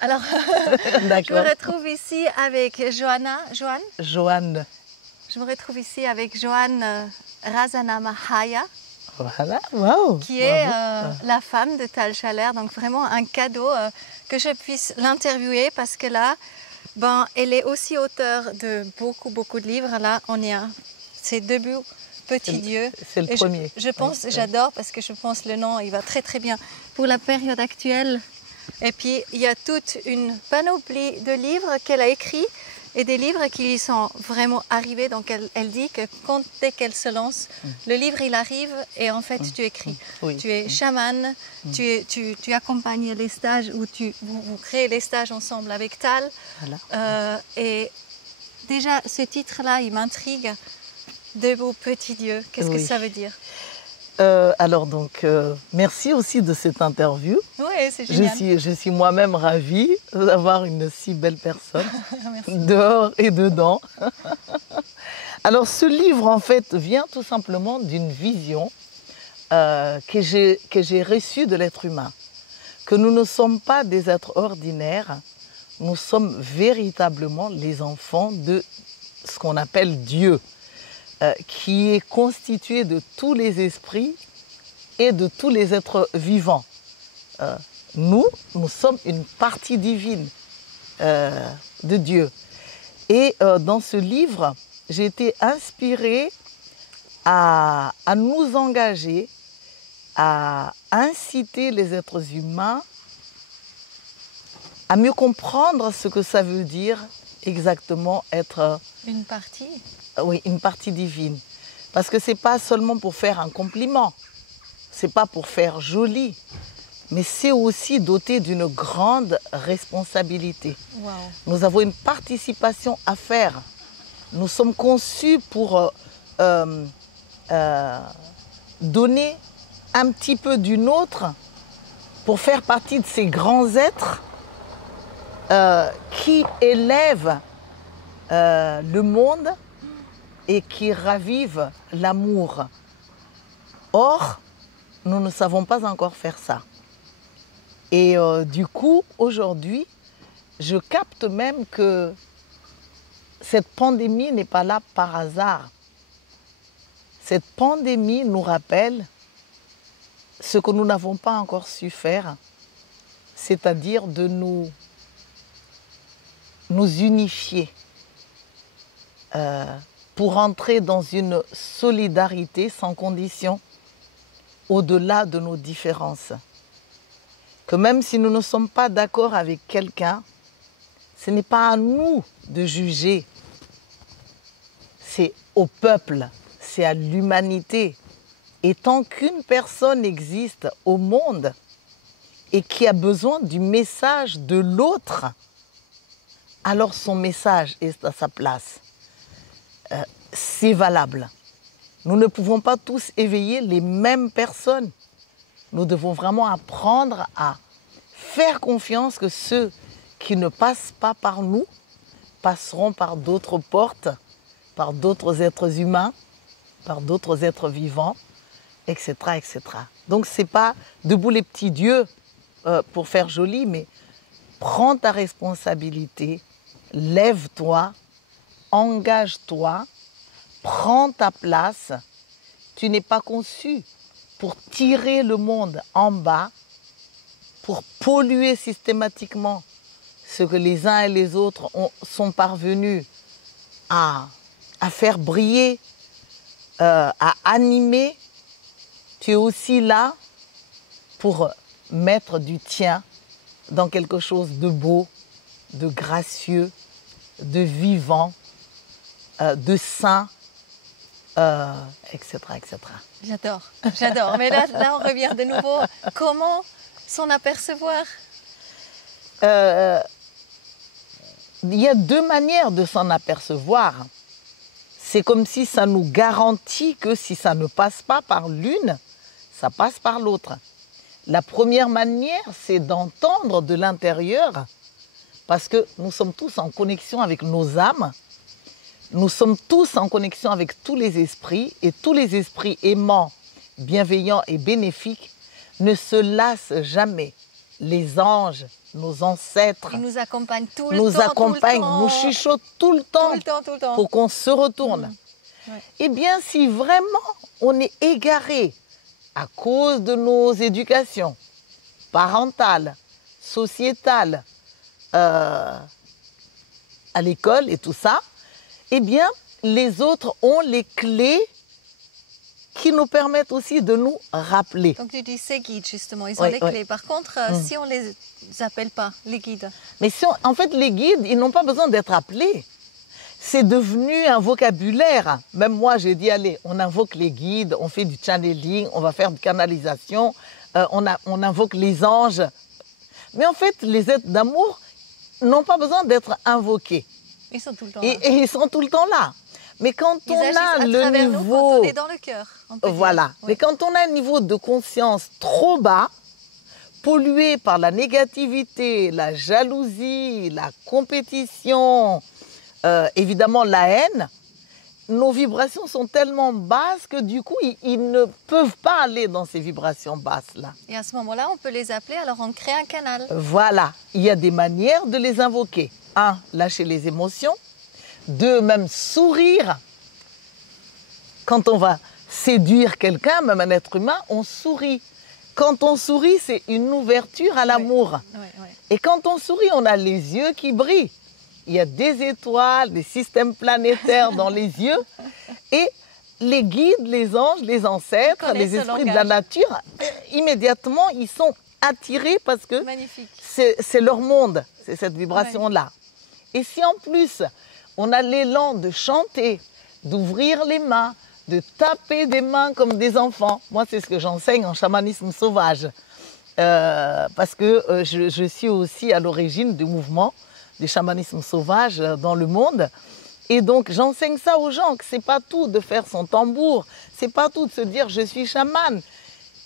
Alors, je me D'accord. retrouve ici avec Johanne. Joanne. Je me retrouve ici avec Johanne Razana Mahaya, Voilà, waouh. qui est Bravo. la femme de Tal Schaller. Donc vraiment un cadeau que je puisse l'interviewer parce que là, ben, elle est aussi auteure de beaucoup de livres. Là, on est à ses débuts, Petit Dieu. C'est le Et premier. je pense, Oui. j'adore parce que je pense le nom, il va très bien pour la période actuelle. Et puis, il y a toute une panoplie de livres qu'elle a écrits et des livres qui lui sont vraiment arrivés. Donc, elle dit que dès qu'elle se lance, le livre, il arrive et en fait, tu écris. Oui. Tu es chamane, tu accompagnes les stages où vous créez les stages ensemble avec Tal. Voilà. Et déjà, ce titre-là, il m'intrigue. Debout, petit Dieu, qu'est-ce que ça veut dire? Alors donc, merci aussi de cette interview. Oui, c'est génial. Je suis moi-même ravie d'avoir une si belle personne dehors et dedans. Alors ce livre, en fait, vient tout simplement d'une vision que j'ai reçue de l'être humain. Que nous ne sommes pas des êtres ordinaires, nous sommes véritablement les enfants de ce qu'on appelle Dieu. Qui est constitué de tous les esprits et de tous les êtres vivants. Nous sommes une partie divine de Dieu. Et dans ce livre, j'ai été inspirée à nous engager, à inciter les êtres humains à mieux comprendre ce que ça veut dire exactement être... Une partie. Oui, une partie divine. Parce que ce n'est pas seulement pour faire un compliment, ce n'est pas pour faire joli, mais c'est aussi doté d'une grande responsabilité. Wow. Nous avons une participation à faire. Nous sommes conçus pour donner un petit peu du nôtre, pour faire partie de ces grands êtres qui élèvent le monde et qui ravivent l'amour. Or, nous ne savons pas encore faire ça. Et du coup, aujourd'hui, je capte même que cette pandémie n'est pas là par hasard. Cette pandémie nous rappelle ce que nous n'avons pas encore su faire, c'est-à-dire de nous unifier. Pour entrer dans une solidarité sans condition, au-delà de nos différences. Que même si nous ne sommes pas d'accord avec quelqu'un, ce n'est pas à nous de juger. C'est au peuple, c'est à l'humanité. Et tant qu'une personne existe au monde et qui a besoin du message de l'autre, alors son message est à sa place. C'est valable. Nous ne pouvons pas tous éveiller les mêmes personnes. Nous devons vraiment apprendre à faire confiance que ceux qui ne passent pas par nous passeront par d'autres portes, par d'autres êtres humains, par d'autres êtres vivants, etc. etc. Donc ce n'est pas debout les petits dieux pour faire joli, mais prends ta responsabilité, lève-toi, engage-toi, prends ta place. Tu n'es pas conçu pour tirer le monde en bas, pour polluer systématiquement ce que les uns et les autres sont parvenus à faire briller, à animer. Tu es aussi là pour mettre du tien dans quelque chose de beau, de gracieux, de vivant, de sain, etc., etc. J'adore, j'adore. Mais là, on revient de nouveau. Comment s'en apercevoir? Il y a deux manières de s'en apercevoir. C'est comme si ça nous garantit que si ça ne passe pas par l'une, ça passe par l'autre. La première manière, c'est d'entendre de l'intérieur, parce que nous sommes tous en connexion avec nos âmes. Nous sommes tous en connexion avec tous les esprits, et tous les esprits aimants, bienveillants et bénéfiques ne se lassent jamais. Les anges, nos ancêtres, Ils nous accompagnent tout le nous temps. accompagnent, tout le temps, nous chuchotent tout le temps, tout le temps. pour qu'on se retourne. Ouais. Eh bien, si vraiment on est égaré à cause de nos éducations parentales, sociétales, à l'école et tout ça, eh bien, les autres ont les clés qui nous permettent aussi de nous rappeler. Donc tu dis ces guides, justement, ils ont Oui, les oui. clés. Par contre, si on ne les appelle pas, les guides, Mais si en fait, les guides, ils n'ont pas besoin d'être appelés. C'est devenu un vocabulaire. Même moi, j'ai dit, allez, on invoque les guides, on fait du channeling, on va faire de canalisation, on invoque les anges. Mais en fait, les êtres d'amour n'ont pas besoin d'être invoqués. ils sont tout le temps Et, là. et ils sont tout le temps là. Mais quand Ils on agissent a à le travers nous niveau... quand on est dans le cœur. on peut dire. Voilà. Oui. Mais quand on a un niveau de conscience trop bas, pollué par la négativité, la jalousie, la compétition, évidemment la haine, nos vibrations sont tellement basses que du coup, ils ne peuvent pas aller dans ces vibrations basses-là. Et à ce moment-là, on peut les appeler, alors on crée un canal. Voilà. Il y a des manières de les invoquer. 1, lâcher les émotions. 2, même sourire. Quand on va séduire quelqu'un, même un être humain, on sourit. Quand on sourit, c'est une ouverture à l'amour. Oui, oui. Et quand on sourit, on a les yeux qui brillent. Il y a des étoiles, des systèmes planétaires dans les yeux. Et les guides, les anges, les ancêtres, Ils connaissent les ce esprits de langage. la nature, immédiatement, ils sont attirés parce que Magnifique. c'est leur monde, c'est cette vibration-là. Et si en plus, on a l'élan de chanter, d'ouvrir les mains, de taper des mains comme des enfants, moi c'est ce que j'enseigne en chamanisme sauvage, parce que je suis aussi à l'origine du mouvement du chamanisme sauvage dans le monde. Et donc j'enseigne ça aux gens, que c'est pas tout de faire son tambour, c'est pas tout de se dire je suis chamane.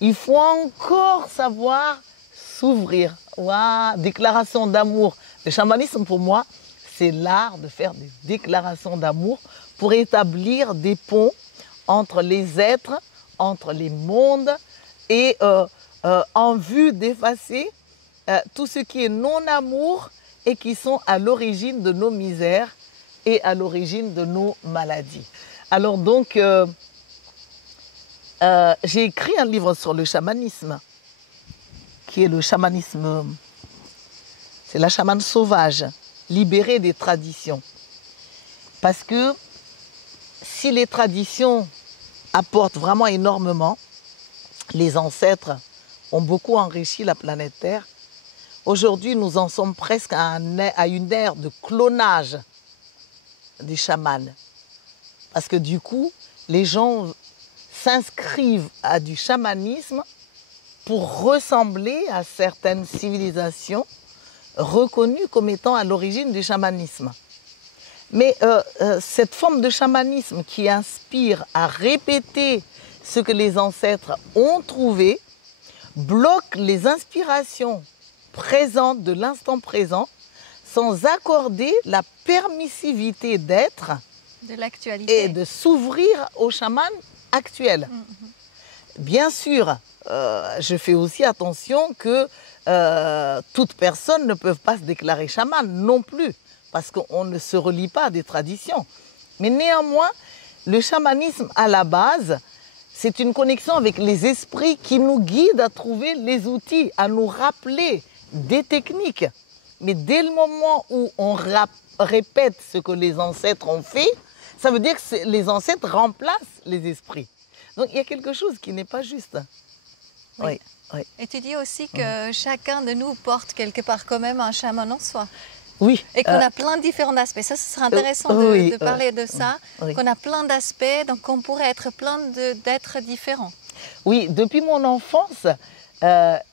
Il faut encore savoir s'ouvrir. Waouh, déclaration d'amour. Le chamanisme pour moi, c'est l'art de faire des déclarations d'amour pour établir des ponts entre les êtres, entre les mondes et en vue d'effacer tout ce qui est non-amour et qui sont à l'origine de nos misères et à l'origine de nos maladies. Alors donc, j'ai écrit un livre sur le chamanisme, qui est le chamanisme, c'est la chamane sauvage, libérée des traditions. Parce que si les traditions apportent vraiment énormément, les ancêtres ont beaucoup enrichi la planète Terre. Aujourd'hui, nous en sommes presque à une ère de clonage des chamans. Parce que du coup, les gens s'inscrivent à du chamanisme pour ressembler à certaines civilisations reconnues comme étant à l'origine du chamanisme. Mais cette forme de chamanisme qui inspire à répéter ce que les ancêtres ont trouvé bloque les inspirations présentes de l'instant présent sans accorder la permissivité d'être De l'actualité. et de s'ouvrir au chaman actuel. Bien sûr, je fais aussi attention que toute personne ne peut pas se déclarer chaman non plus, parce qu'on ne se relie pas à des traditions. Mais néanmoins, le chamanisme à la base, c'est une connexion avec les esprits qui nous guident à trouver les outils, à nous rappeler des techniques. Mais dès le moment où on répète ce que les ancêtres ont fait, ça veut dire que les ancêtres remplacent les esprits. Donc il y a quelque chose qui n'est pas juste. Oui. Oui. Et tu dis aussi que chacun de nous porte quelque part quand même un chaman en soi. Oui. Et qu'on a plein de différents aspects. Ça, ce serait intéressant de parler de ça. Oui. Qu'on a plein d'aspects, donc on pourrait être plein d'êtres différents. Oui, depuis mon enfance,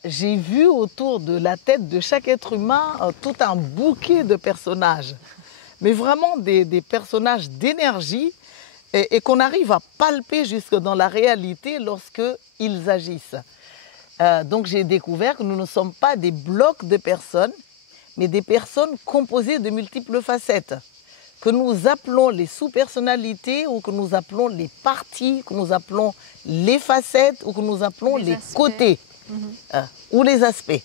j'ai vu autour de la tête de chaque être humain tout un bouquet de personnages. Mais vraiment des personnages d'énergie et qu'on arrive à palper jusque dans la réalité lorsqu'ils agissent. Donc j'ai découvert que nous ne sommes pas des blocs de personnes, mais des personnes composées de multiples facettes, que nous appelons les sous-personnalités ou que nous appelons les parties, que nous appelons les facettes ou que nous appelons les côtés ou les aspects.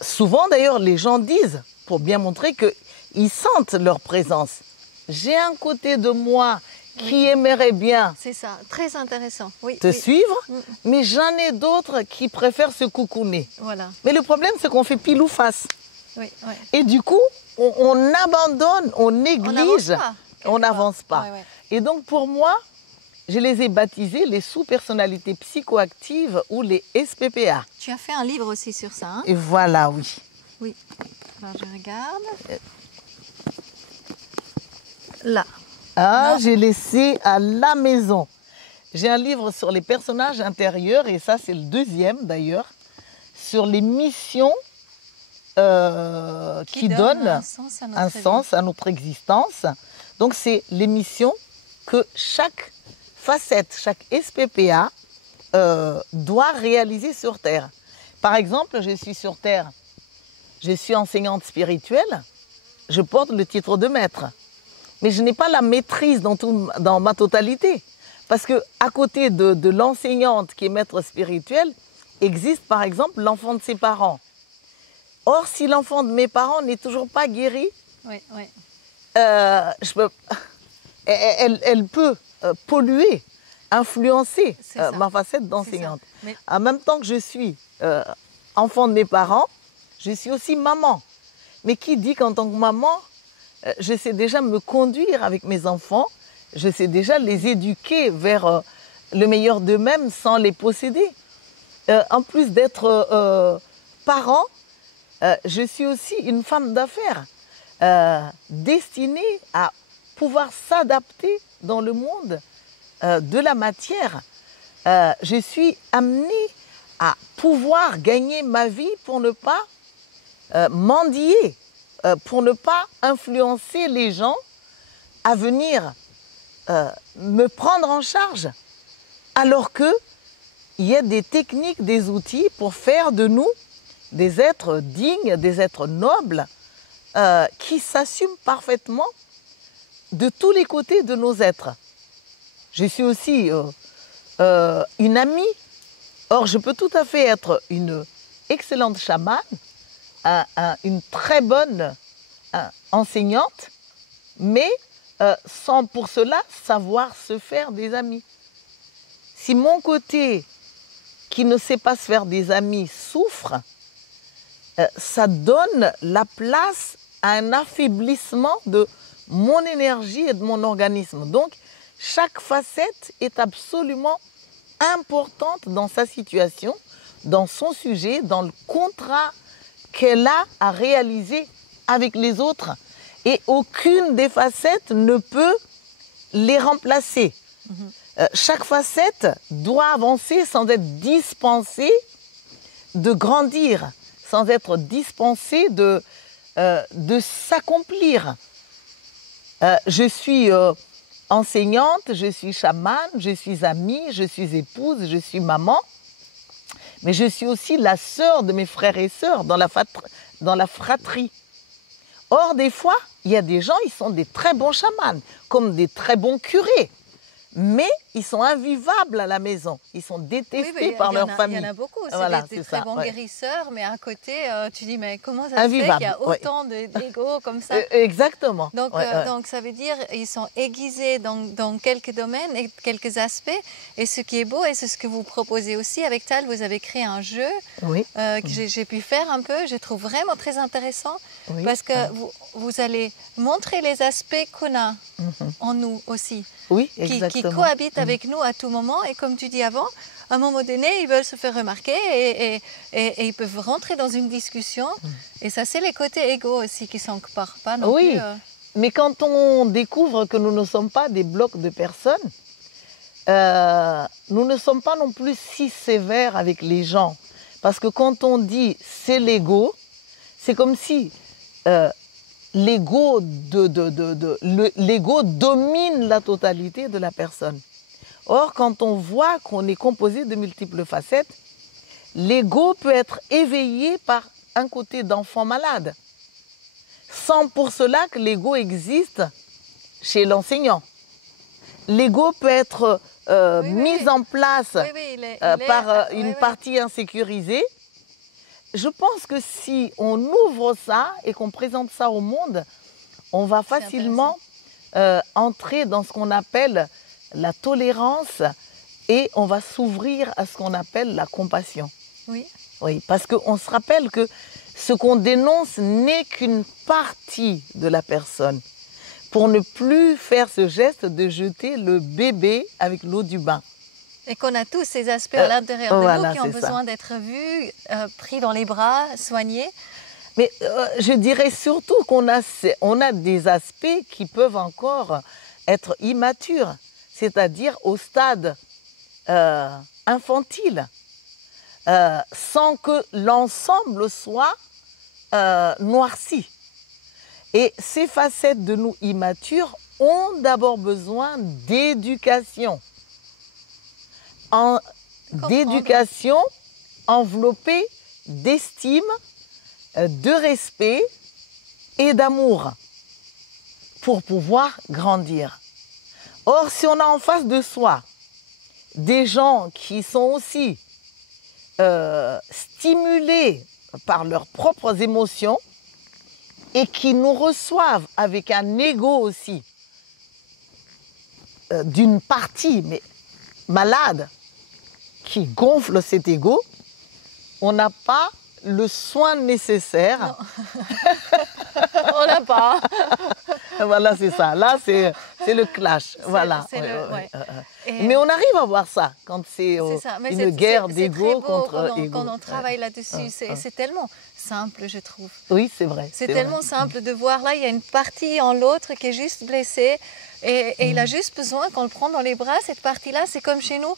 Souvent, d'ailleurs, les gens disent, pour bien montrer qu'ils sentent leur présence. J'ai un côté de moi qui aimerait bien C'est ça, très intéressant. Oui, te oui. suivre, mais j'en ai d'autres qui préfèrent se coucouner. Voilà. Mais le problème, c'est qu'on fait pile ou face. Oui, oui. Et du coup, on abandonne, on néglige, on n'avance pas. Ouais, ouais. Et donc, pour moi, je les ai baptisés les sous-personnalités psychoactives ou les SPPA. Tu as fait un livre aussi sur ça, hein? Et voilà, oui. Oui. Alors, je regarde. Là. Ah, Non. j'ai laissé à la maison. J'ai un livre sur les personnages intérieurs, et ça, c'est le deuxième d'ailleurs, sur les missions qui donnent un sens à notre existence. Donc, c'est les missions que chaque facette, chaque SPPA doit réaliser sur Terre. Par exemple, je suis sur Terre, je suis enseignante spirituelle, je porte le titre de maître. Mais je n'ai pas la maîtrise dans ma totalité. Parce qu'à côté de l'enseignante qui est maître spirituel, existe par exemple l'enfant de ses parents. Or, si l'enfant de mes parents n'est toujours pas guéri, oui, oui. Elle peut polluer, influencer ma facette d'enseignante. Mais... En même temps que je suis enfant de mes parents, je suis aussi maman. Mais qui dit qu'en tant que maman, je sais déjà me conduire avec mes enfants, je sais déjà les éduquer vers le meilleur d'eux-mêmes sans les posséder. En plus d'être parent, je suis aussi une femme d'affaires destinée à pouvoir s'adapter dans le monde de la matière. Je suis amenée à pouvoir gagner ma vie pour ne pas mendier, pour ne pas influencer les gens à venir me prendre en charge, alors qu'il y a des techniques, des outils pour faire de nous des êtres dignes, des êtres nobles, qui s'assument parfaitement de tous les côtés de nos êtres. Je suis aussi une amie. Or, je peux tout à fait être une excellente chamane, une très bonne enseignante, mais sans pour cela savoir se faire des amis. Si mon côté qui ne sait pas se faire des amis souffre, ça donne la place à un affaiblissement de mon énergie et de mon organisme. Donc, chaque facette est absolument importante dans sa situation, dans son sujet, dans le contrat qu'elle a à réaliser avec les autres. Et aucune des facettes ne peut les remplacer. Chaque facette doit avancer sans être dispensée de grandir, sans être dispensée de s'accomplir. Je suis enseignante, je suis chamane, je suis amie, je suis épouse, je suis maman, mais je suis aussi la sœur de mes frères et sœurs dans la fratrie. Or, des fois, il y a des gens, ils sont des très bons chamans, comme des très bons curés. Mais ils sont invivables à la maison. Ils sont détestés par leur famille. Il y en a beaucoup. C'est voilà, des très bons guérisseurs, mais à côté, tu dis, mais comment ça se Invivable, fait qu'il y a autant d'ego comme ça? Exactement. Donc, donc, ça veut dire qu'ils sont aiguisés dans quelques domaines et quelques aspects. Et ce qui est beau, et c'est ce que vous proposez aussi avec Tal, vous avez créé un jeu que j'ai pu faire un peu. Je trouve vraiment très intéressant parce que vous allez montrer les aspects qu'on a en nous aussi. Oui, exactement. Qui cohabitent avec nous à tout moment. Et comme tu dis avant, à un moment donné, ils veulent se faire remarquer et ils peuvent rentrer dans une discussion. Et ça, c'est les côtés égaux aussi qui ne s'encarent pas non plus. Mais quand on découvre que nous ne sommes pas des blocs de personnes, nous ne sommes pas non plus si sévères avec les gens. Parce que quand on dit c'est l'ego, c'est comme si l'ego domine la totalité de la personne. Or, quand on voit qu'on est composé de multiples facettes, l'ego peut être éveillé par un côté d'enfant malade, sans pour cela que l'ego existe chez l'enseignant. L'ego peut être mis en place par une partie insécurisée je pense que si on ouvre ça et qu'on présente ça au monde, on va facilement entrer dans ce qu'on appelle la tolérance et on va s'ouvrir à ce qu'on appelle la compassion. Oui. Oui, parce qu'on se rappelle que ce qu'on dénonce n'est qu'une partie de la personne. Pour ne plus faire ce geste de jeter le bébé avec l'eau du bain. Et qu'on a tous ces aspects à l'intérieur de voilà, nous qui ont besoin d'être vus, pris dans les bras, soignés. Mais je dirais surtout qu'on a des aspects qui peuvent encore être immatures, c'est-à-dire au stade infantile, sans que l'ensemble soit noirci. Et ces facettes de nous immatures ont d'abord besoin d'éducation. D'éducation enveloppée d'estime, de respect et d'amour pour pouvoir grandir. Or, si on a en face de soi des gens qui sont aussi stimulés par leurs propres émotions et qui nous reçoivent avec un ego aussi d'une partie mais malade qui gonfle cet ego, on n'a pas le soin nécessaire. On n'a pas. Voilà, c'est ça. Là, c'est le clash. Voilà. Mais on arrive à voir ça quand c'est une guerre d'ego contre ego. Quand on travaille là-dessus, c'est tellement simple, je trouve. Oui, c'est vrai. C'est tellement simple de voir là, il y a une partie en l'autre qui est juste blessée et il a juste besoin qu'on le prenne dans les bras. Cette partie-là, c'est comme chez nous.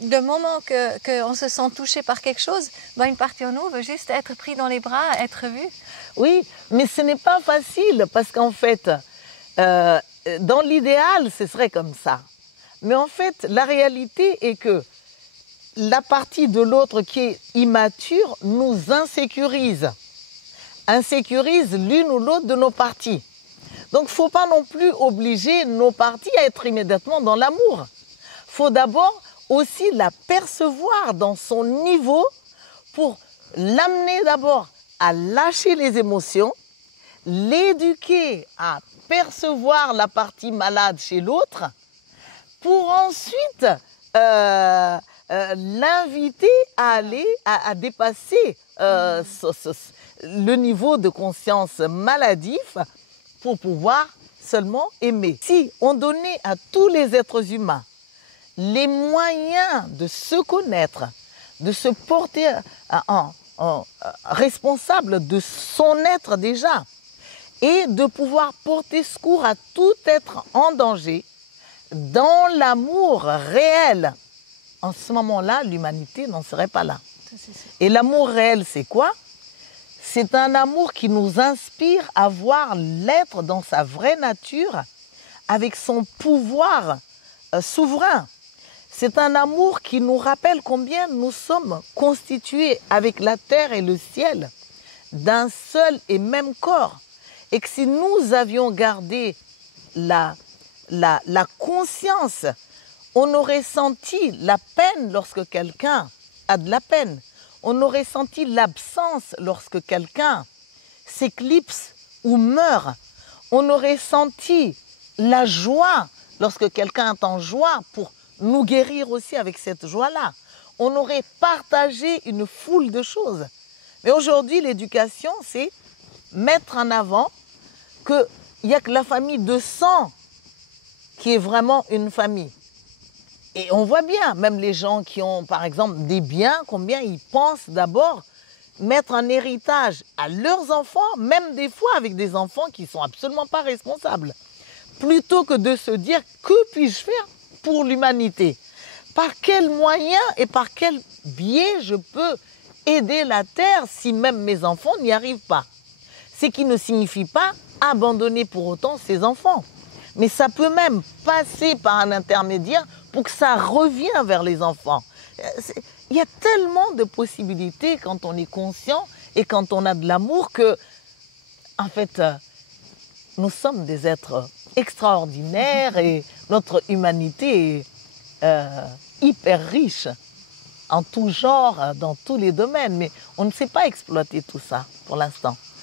De moment qu'on se sent touché par quelque chose, ben une partie en nous veut juste être pris dans les bras, être vue. Oui, mais ce n'est pas facile parce qu'en fait, dans l'idéal, ce serait comme ça. Mais en fait, la réalité est que la partie de l'autre qui est immature nous insécurise l'une ou l'autre de nos parties. Donc, il ne faut pas non plus obliger nos parties à être immédiatement dans l'amour. Il faut d'abord aussi la percevoir dans son niveau pour l'amener d'abord à lâcher les émotions, l'éduquer à percevoir la partie malade chez l'autre, pour ensuite l'inviter à aller à dépasser le niveau de conscience maladif pour pouvoir seulement aimer. Si on donnait à tous les êtres humains les moyens de se connaître, de se porter responsable de son être déjà et de pouvoir porter secours à tout être en danger dans l'amour réel. En ce moment-là, l'humanité n'en serait pas là. Et l'amour réel, c'est quoi? C'est un amour qui nous inspire à voir l'être dans sa vraie nature, avec son pouvoir souverain. C'est un amour qui nous rappelle combien nous sommes constitués avec la terre et le ciel d'un seul et même corps. Et que si nous avions gardé la conscience, on aurait senti la peine lorsque quelqu'un a de la peine. On aurait senti l'absence lorsque quelqu'un s'éclipse ou meurt. On aurait senti la joie lorsque quelqu'un est en joie pour nous guérir aussi avec cette joie-là. On aurait partagé une foule de choses. Mais aujourd'hui, l'éducation, c'est mettre en avant qu'il n'y a que la famille de sang qui est vraiment une famille. Et on voit bien, même les gens qui ont, par exemple, des biens, combien ils pensent d'abord mettre un héritage à leurs enfants, même des fois avec des enfants qui ne sont absolument pas responsables. Plutôt que de se dire, que puis-je faire pour l'humanité? Par quels moyens et par quel biais je peux aider la Terre si même mes enfants n'y arrivent pas? Ce qui ne signifie pas abandonner pour autant ses enfants. Mais ça peut même passer par un intermédiaire pour que ça revienne vers les enfants. Il y a tellement de possibilités quand on est conscient et quand on a de l'amour que, en fait, nous sommes des êtres extraordinaires et notre humanité est hyper riche en tout genre, dans tous les domaines, mais on ne sait pas exploiter tout ça pour l'instant.